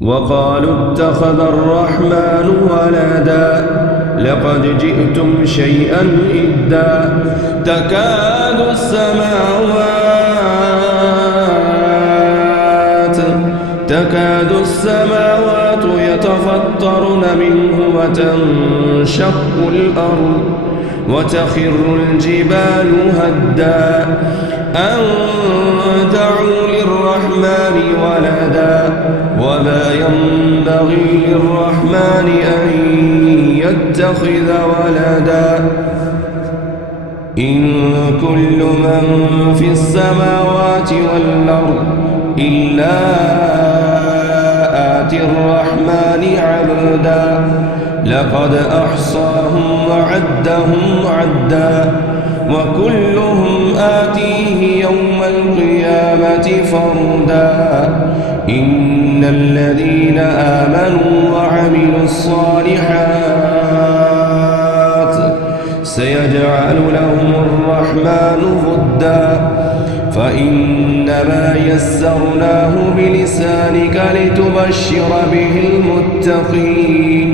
وقالوا اتخذ الرحمن ولدا لقد جئتم شيئا إدا تكاد السماوات يتفطرن منه وتنشق الأرض وتخر الجبال هدا أن دعوا للرحمن ولدا وما ينبغي للرحمن أن يتخذ ولدا إن كل من في السماوات والأرض إلا آتي الرحمن عبدا لقد أحصاهم وعدهم عدا وكلهم آتيه يوم القيامة فردا إن الذين آمنوا وعملوا الصالحات سيجعل لهم الرحمن ودا فإنما يسرناه بلسانك لتبشر به المتقين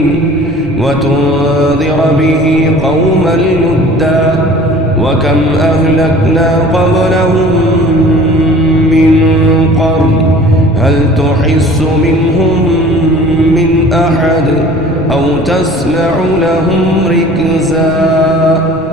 وتنذر به قوما لدا وكم أهلكنا قبلهم من قرن هل تحس منهم من أحد أو تسمع لهم ركزا